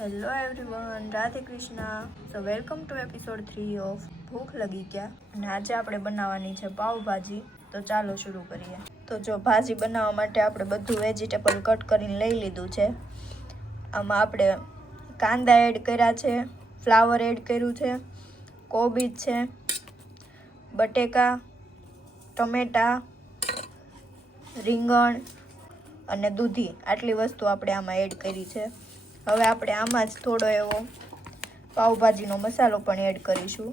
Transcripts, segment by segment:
Hello everyone, Radhe Krishna. So welcome to episode 3 of भूख लगी क्या। અને આજે આપણે બનાવવાની છે પાવભાજી। તો ચાલો શરૂ કરીએ। તો જો ભાજી બનાવવા માટે આપણે બધું વેજીટેબલ કટ કરીને લઈ લીધું છે। આમાં આપણે કાંદા એડ કર્યા છે, ફ્લાવર એડ કર્યું છે, કોબીજ છે, બટેકા, ટમેટા, રીંગણ અને દૂધી, આટલી વસ્તુ આપણે આમાં એડ કરી છે। હવે આપણે આમાં જ થોડો એવો પાવભાજીનો મસાલો પણ એડ કરીશું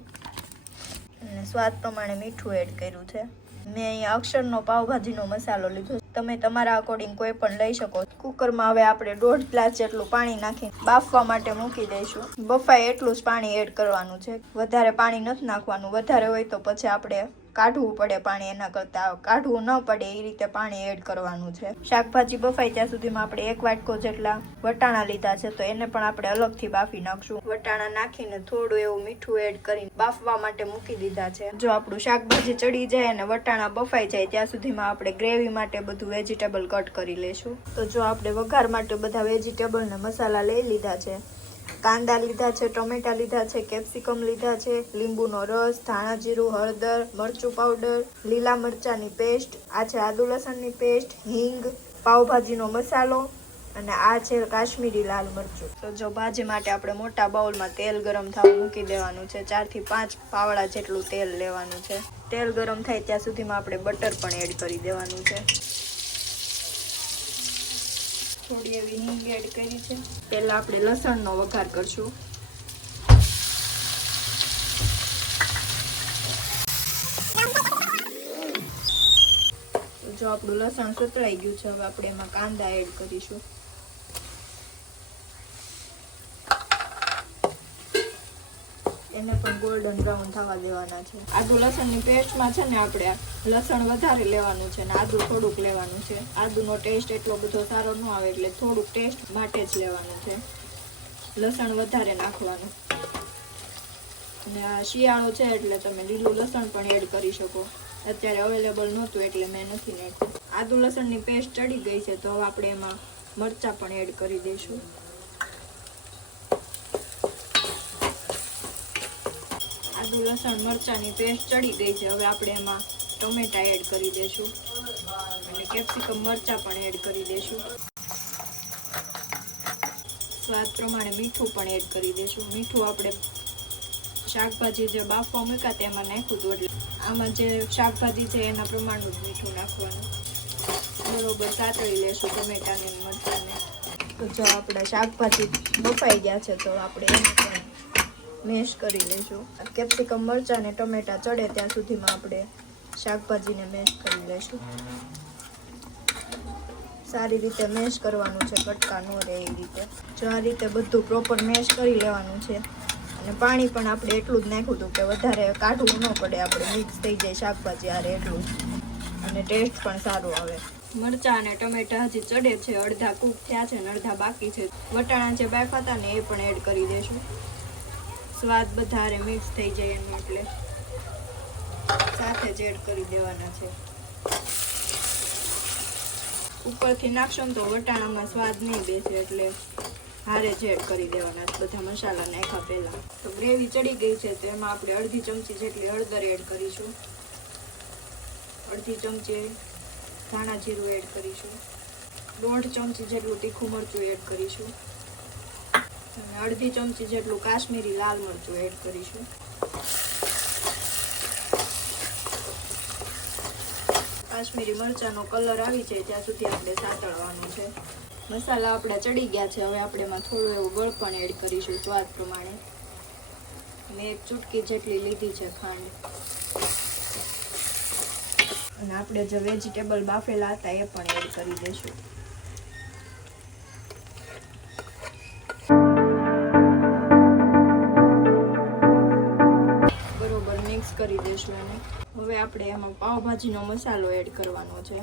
અને સ્વાદ પ્રમાણે મીઠું એડ કર્યું છે। મેં અહીંયા અક્ષરનો પાવભાજીનો મસાલો લીધો, તમે તમારા અકોર્ડિંગ કોઈ પણ લઈ શકો। કુકરમાં હવે આપણે 1.5 ગ્લાસ જેટલું પાણી નાખી બાફવા માટે મૂકી દઈશું। બફાય એટલું જ પાણી એડ કરવાનું છે, વધારે પાણી નથી નાખવાનું। વધારે હોય તો પછી આપણે કાઢવું પડે પાણી, એના કરતાં કાઢવું ન પડે એ રીતે પાણી એડ કરવાનું છે। શાકભાજી બફાય ત્યાં સુધીમાં આપણે 1 વાટકો જેટલા વટાણા લીધા છે, તો એને પણ આપણે અલગથી બાફી નાખશું। વટાણા નાખીને થોડું એવું મીઠું એડ કરીને બાફવા માટે મૂકી દીધા છે। જો આપણું શાકભાજી ચડી જાય અને વટાણા બફાઈ જાય ત્યાં સુધીમાં આપણે ગ્રેવી માટે બધું વેજીટેબલ કટ કરી લેશું। તો જો આપણે વઘાર માટે બધા વેજીટેબલ ને મસાલા લઈ લીધા છે। કાંદા લીધા છે, ટમેટા લીધા છે, કેપ્સિકમ લીધા છે, લીંબુનો રસ, ધાણા જીરું, હળદર, મરચું પાવડર, લીલા મરચાંની પેસ્ટ, આ છે આદુ લસણની પેસ્ટ, હિંગ, પાવભાજીનો મસાલો અને આ છે કાશ્મીરી લાલ મરચું। તો જો ભાજી માટે આપણે મોટા બાઉલમાં તેલ ગરમ થવા મૂકી દેવાનું છે। 4 થી 5 પાવડા જેટલું તેલ લેવાનું છે। તેલ ગરમ થાય ત્યાં સુધીમાં આપણે બટર પણ એડ કરી દેવાનું છે। થોડી એવી હિંગ એડ કરી છે। પહેલા આપણે લસણનો વઘાર કરશું। જો આપણું લસણ સતળાઈ ગયું છે, હવે આપણે એમાં કાંદા એડ કરીશું। એને પણ ગોલ્ડન બ્રાઉન થવા દેવાના છે। આદુ લસણની પેસ્ટમાં છે ને આપણે લસણ વધારે લેવાનું છે અને આદુ થોડુંક લેવાનું છે। આદુનો ટેસ્ટ એટલો બધો સારો ન આવે એટલે થોડુંક ટેસ્ટ માટે જ લેવાનું છે, લસણ વધારે નાખવાનું। અને આ શિયાળો છે એટલે તમે લીલું લસણ પણ એડ કરી શકો, અત્યારે અવેલેબલ નહોતું એટલે મેં નથી નાખ્યું। આદુ લસણની પેસ્ટ ચડી ગઈ છે, તો હવે આપણે એમાં મરચાં પણ એડ કરી દઈશું। આદુ લસણ મરચાંની પેસ્ટ ચડી ગઈ છે, હવે આપણે એમાં ટમેટા એડ કરી દઈશું અને કેપ્સિકમ મરચાં પણ એડ કરી દઈશું। સ્વાદ પ્રમાણે મીઠું પણ એડ કરી દઈશું। મીઠું આપણે શાકભાજી જે બાફવા મૂક્યા તેમાં નાખ્યું હતું, એટલે આમાં જે શાકભાજી છે એના પ્રમાણનું જ મીઠું નાખવાનું। બરોબર સાતળી લેશું ટમેટાને મરચાંને। તો જો આપણા શાકભાજી બફાઈ ગયા છે, તો આપણે એને પણ મેશ કરી લઈશું। કેપ્સિકમ મરચાં અને ટમેટા ચડે ત્યાં સુધીમાં આપણે શાકભાજીને મેશ કરી લઈશું। સારી રીતે મેશ કરવાનું છે, કટકા ન રહે એ રીતે। જો આ રીતે બધું પ્રોપર મેશ કરી લેવાનું છે અને પાણી પણ આપણે એટલું જ નાખ્યું હતું કે વધારે કાઢવું ન પડે, આપણે મિક્સ થઈ જાય શાકભાજી આરે એટલું, અને ટેસ્ટ પણ સારું આવે। મરચાં અને ટમેટા હજી ચડે છે, અડધા કૂક થયા છે અને અડધા બાકી છે। વટાણા જે બાફા હતા ને એ પણ એડ કરી દઈશું, સ્વાદ વધારે મિક્સ થઈ જાય એનો, એટલે સાથે જ એડ કરી દેવાના છે। ઉપરથી નાખશો ને તો વટાણામાં સ્વાદ નહીં બેસે, એટલે હારે જ એડ કરી દેવાના બધા મસાલા નાખ્યા પહેલા। તો ગ્રેવી ચડી ગઈ છે, તો એમાં આપણે અડધી ચમચી જેટલી હળદર એડ કરીશું, અડધી ચમચી ધાણા જીરું એડ કરીશું, 1.5 ચમચી જેટલું તીખું મરચું એડ કરીશું અને અડધી ચમચી જેટલું કાશ્મીરી લાલ મરચું એડ કરીશું। કાશ્મીરી મરચાંનો કલર આવી જાય ત્યાં સુધી આપણે સાતળવાનું છે। મસાલા આપણા ચડી ગયા છે, હવે આપણે એમાં થોડું એવું ગળપણ એડ કરીશું સ્વાદ પ્રમાણે। મેં 1 ચૂટકી જેટલી લીધી છે ખાંડ, અને આપણે જે વેજીટેબલ બાફેલા હતા એ પણ એડ કરી દઈશું। બરોબર મિક્સ કરી દઈશું એને। હવે આપણે એમાં પાવભાજીનો મસાલો એડ કરવાનો છે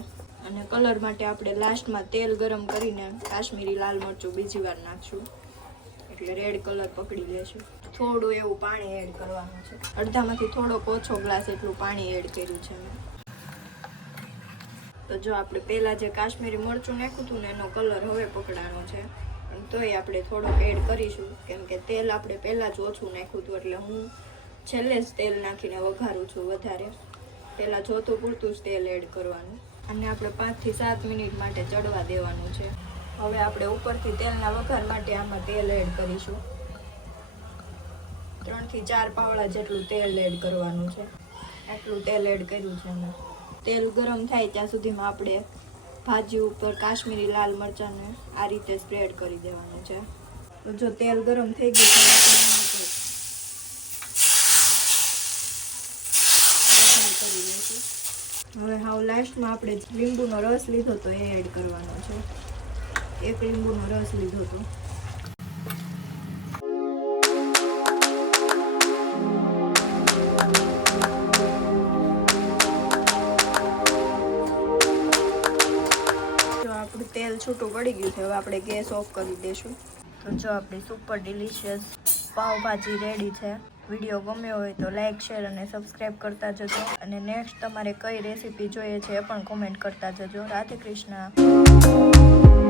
અને કલર માટે આપણે લાસ્ટમાં તેલ ગરમ કરીને કાશ્મીરી લાલ મરચું બીજી વાર નાખશું, એટલે રેડ કલર પકડી લેશું। થોડું એવું પાણી એડ કરવાનું છે, અડધામાંથી થોડોક ઓછો ગ્લાસ એટલું પાણી એડ કર્યું છે મેં। તો જો આપણે પહેલાં જે કાશ્મીરી મરચું નાખ્યું હતું ને એનો કલર હવે પકડાનો છે, પણ તોય આપણે થોડોક એડ કરીશું, કેમ કે તેલ આપણે પહેલાં જ ઓછું નાખ્યું હતું, એટલે હું છેલ્લે જ તેલ નાખીને વઘારું છું વધારે. પહેલાં જોતું પૂરતું જ તેલ એડ કરવાનું. અને આપણે 5 થી 7 મિનિટ માટે ચડવા દેવાનું છે. હવે આપણે ઉપરથી તેલના વઘાર માટે આમાં તેલ એડ કરીશું. 3 થી 4 પાવડા જેટલું તેલ એડ કરવાનું છે. આટલું તેલ એડ કર્યું છે અમે. તેલ ગરમ થાય ત્યાં સુધીમાં આપણે ભાજી ઉપર કાશ્મીરી લાલ મરચાંને આ રીતે સ્પ્રેડ કરી દેવાનું છે. તો જો તેલ ગરમ થઈ ગયું છે, કરી લઈશું. હવે હાવ લાસ્ટમાં આપણે લીંબુનો રસ લીધો તો એ એડ કરવાનો છે. 1 લીંબુનો રસ લીધો હતો. તેલ છૂટું પડી ગયું છે. હવે આપણે ગેસ ઓફ કરી દઈશું. તો જો આપણી સુપર ડિલિશિયસ પાવભાજી રેડી છે. વિડીયો ગમ્યો હોય તો લાઈક, શેર અને સબસ્ક્રાઈબ કરતા જજો. અને નેક્સ્ટ તમારે કઈ રેસીપી જોઈએ છે એ પણ કોમેન્ટ કરતા જજો. રાધે કૃષ્ણ.